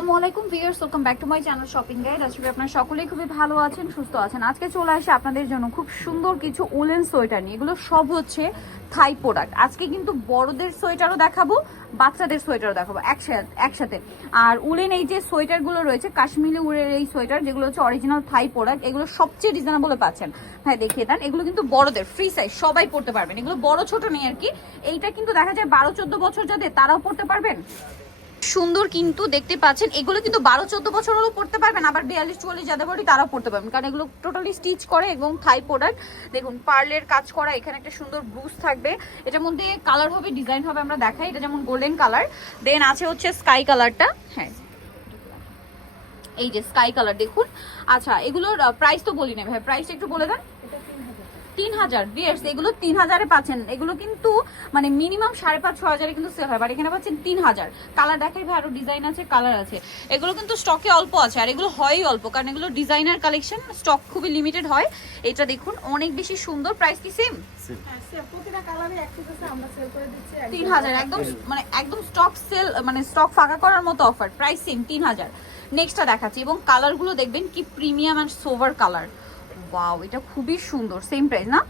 আসসালামু আলাইকুম viewers, welcome back to my channel shopping guide. আজকে আপনারা সকলেই খুবই ভালো আছেন, সুস্থ আছেন। আজকে চলে আসে আপনাদের জন্য খুব সুন্দর কিছু উলেন সোয়েটার নিয়ে। এগুলো সব হচ্ছে থাই প্রোডাক্ট। আজকে কিন্তু বড়দের সোয়েটারও দেখাবো, বাচ্চাদের সোয়েটারও দেখাবো একসাথে। আর উলেন এই যে সোয়েটারগুলো রয়েছে, কাশ্মীরি উলের এই সোয়েটার যেগুলো হচ্ছে অরিজিনাল থাই প্রোডাক্ট, এগুলো সবচেয়ে রিজনেবল পাচ্ছেন। হ্যাঁ, দেখিয়ে দেন। এগুলো কিন্তু বড়দের ফ্রি সাইজ, সবাই পড়তে পারবেন। এগুলো বড় ছোট নেই আর কি। এইটা কিন্তু দেখা যায় 12-14 বছর যাদের, তারাও পড়তে পারবেন। সুন্দর কিন্তু দেখতে পাচ্ছেন, এগুলো কিন্তু 12-14 বছর হলেও পড়তে পারবেন, আবার 42-44 যাদের বডি তারাও পড়তে পারবেন, কারণ এগুলো টোটালি স্টিচ করে এবং থাই প্রোডাক্ট। দেখুন পার্লের কাজ করা, এখানে একটা সুন্দর ব্রুজ থাকবে। এটার মধ্যে কালার হবে, ডিজাইন হবে, আমরা দেখাই। এটা যেমন গোল্ডেন কালার, দেন আছে হচ্ছে স্কাই কালারটা। হ্যাঁ, এই যে স্কাই কালার দেখুন। আচ্ছা, এগুলোর প্রাইস তো বলি না ভাই, প্রাইসটা একটু বলে দেন। 3000 ভিউয়ার্স, এগুলো 3000-এ পাচ্ছেন। এগুলো কিন্তু মানে মিনিমাম 5,500-6,000 কিন্তু সেল হয়, বাট এখানে পাচ্ছেন 3000। কালার দেখাই ভাই, আরো ডিজাইন আছে, কালার আছে। এগুলো কিন্তু স্টকে অল্প আছে, আর এগুলো হয়ই অল্প, কারণ এগুলো ডিজাইনার কালেকশন, স্টক খুবই লিমিটেড হয়। এটা দেখুন অনেক বেশি সুন্দর। প্রাইস কি সেম? প্রতিটা কালারে একটু আমরা সেল করে দিচ্ছি 3000, একদম মানে একদম স্টক সেল, মানে স্টক ফাঁকা করার মতো অফার। Price same 3000। নেক্সটটা দেখাচ্ছি, এবং কালারগুলো দেখবেন কি premium and sober colour. Wow, এটা খুবই সুন্দর। সেম প্রাইস না?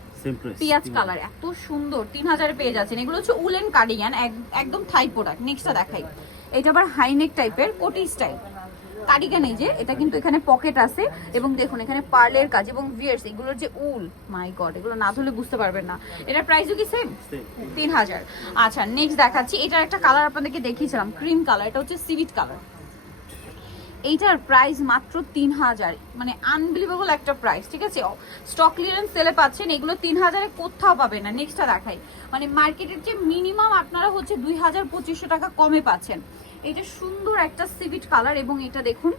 পিয়াজ কালার, এত সুন্দর। 3000-এ পেয়ে যাচ্ছেন। এগুলো হচ্ছে উলেন কার্ডিগান, একদম থাই প্রোডাক্ট। নেক্সটটা দেখাই, এটা আবার হাইনেক টাইপের কোটি স্টাইল কার্ডিগান। এই যে এটা কিন্তু এখানে পকেট আছে, এবং দেখুন এখানে পার্লের কাজ এবং ভিয়ার্স। এগুলোর যে উল, মাই গড, এগুলো না ধরলে বুঝতে পারবেন না। এটার প্রাইসও কি সেম? 3000। আচ্ছা, নেক্সট দেখাচ্ছি। এটার একটা কালার আপনাদেরকে দেখিয়েছিলাম, ক্রিম কালার। এটা হচ্ছে সিভিট কালার। এইটার প্রাইস মাত্র 3000, মানে আনবিলিভেবল একটা প্রাইস। ঠিক আছে, স্টক ক্লিয়ারেন্স সেলে পাচ্ছেন। এগুলো 3000-এ কোথাও পাবেন না। নেক্সটটা দেখাই, মানে মার্কেটের যে মিনিমাম আপনারা হচ্ছে 2000-2500 টাকা কমে পাচ্ছেন। এটা সুন্দর একটা সিভিট কালার, এবং এটা দেখুন,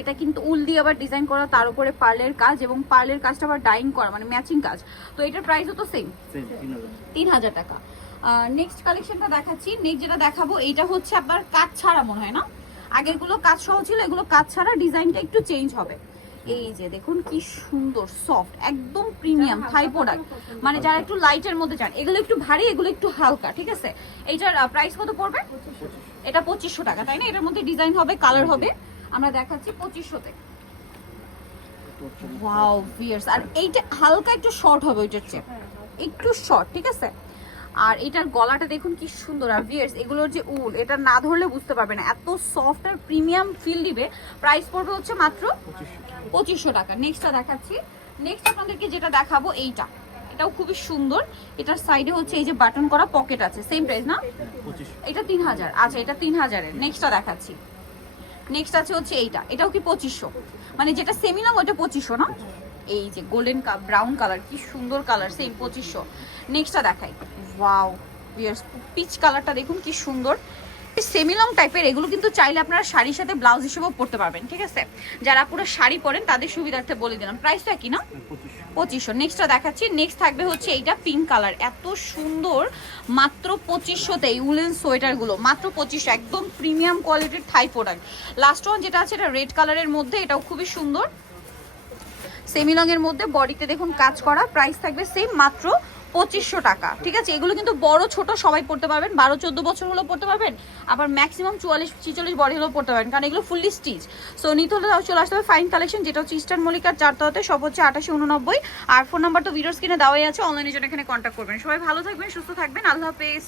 এটা কিন্তু উল দিয়ে আবার ডিজাইন করা, তার উপরে পার্লের কাজ, এবং পার্লের কাজটা আবার ডাইং করা, মানে ম্যাচিং কাজ। তো এটার প্রাইসও তো সেম 3000 টাকা। নেক্সট কালেকশনটা দেখাচ্ছি। নেক্সট যেটা দেখাবো, এইটা হচ্ছে আপনার কাজ ছাড়া মনে হয় না, আগেরগুলো কাজ সহ ছিল, এগুলো কাজ ছাড়া, ডিজাইনটা একটু চেঞ্জ হবে। এই যে দেখুন কি সুন্দর, সফট, একদম প্রিমিয়াম থাই প্রোডাক্ট। মানে যারা একটু লাইটের মধ্যে চান, এগুলো একটু ভারী, এগুলো একটু হালকা। ঠিক আছে, এইটার প্রাইস কত পড়বে? এটা 2500 টাকা, তাই না? এটার মধ্যে ডিজাইন হবে, কালার হবে, আমরা দেখাচ্ছি 2500-তে। ওয়াও ভিউয়ার্স, আর এইটা হালকা একটু শর্ট হবে, ওইটার চেয়ে একটু শর্ট। ঠিক আছে, আর এটার গলাটা দেখুন কি সুন্দর। আর ভিউয়ার্স, এগুলোর যে উল, এটা না ধরলে বুঝতে পারবে না, এত সফট আর প্রিমিয়াম ফিল দিবে। প্রাইস পড়বে হচ্ছে মাত্র 2500 টাকা। নেক্সটটা দেখাচ্ছি। নেক্সট আপনাদেরকে যেটা দেখাবো, এইটা, এটাও খুবই সুন্দর। এটার সাইডে হচ্ছে এই যে বাটন করা পকেট আছে। সেম প্রাইস না? এটা 3000। আচ্ছা, এটা 3000-এর। নেক্সটটা দেখাচ্ছি। নেক্সট আছে হচ্ছে এইটা, এটাও কি 2500, মানে যেটা সেমি লং ওইটা 2500 না? এই যে গোল্ডেন ব্রাউন কালার, কি সুন্দর কালার, সেম 2500। নেক্সটটা দেখাই। ওয়াও ভিউয়ার্স, পিচ কালারটা দেখুন কি সুন্দর, সেমি লং টাইপের। এগুলো কিন্তু চাইলে আপনারা শাড়ির সাথে ব্লাউজ হিসেবেও পরতে পারবেন। ঠিক আছে, যারা পুরো শাড়ি পরেন তাদের সুবিধার্থে বলে দিলাম। প্রাইসটা কি না? 2500। নেক্সটটা দেখাচ্ছি। নেক্সট থাকবে হচ্ছে এইটা পিঙ্ক কালার, এত সুন্দর, মাত্র 2500-তে এই উলেন সোয়েটারগুলো, মাত্র 2500, একদম প্রিমিয়াম কোয়ালিটির থাই প্রোডাক্ট। লাস্ট ওয়ান যেটা আছে, এটা রেড কালারের মধ্যে, এটাও খুবই সুন্দর, সেমি লং এর মধ্যে, বডিতে দেখুন কাজ করা। প্রাইস থাকবে সেম, মাত্র 2500 টাকা। ঠিক আছে, এগুলো কিন্তু বড় ছোট সবাই পড়তে পারবেন, 12-14 বছর হলেও পড়তে পারবেন, আবার ম্যাক্সিমাম 44-46 বডি হলেও পড়তে পারবেন, কারণ এগুলো ফুললি স্টিচ। সো নিতে হলে চলে আসতে হবে ফাইন কালেকশন, যেটা হচ্ছে ইস্টার্ন মল্লিকার 4 তলাতে, সব হচ্ছে 8889। আর ফোন নাম্বার তো ভিডিওর স্ক্রিনে দেওয়াই আছে, অনলাইনে জন্য এখানে কন্ট্যাক্ট করবেন। সবাই ভালো থাকবেন, সুস্থ থাকবেন, আল্লাহ হাফেজ।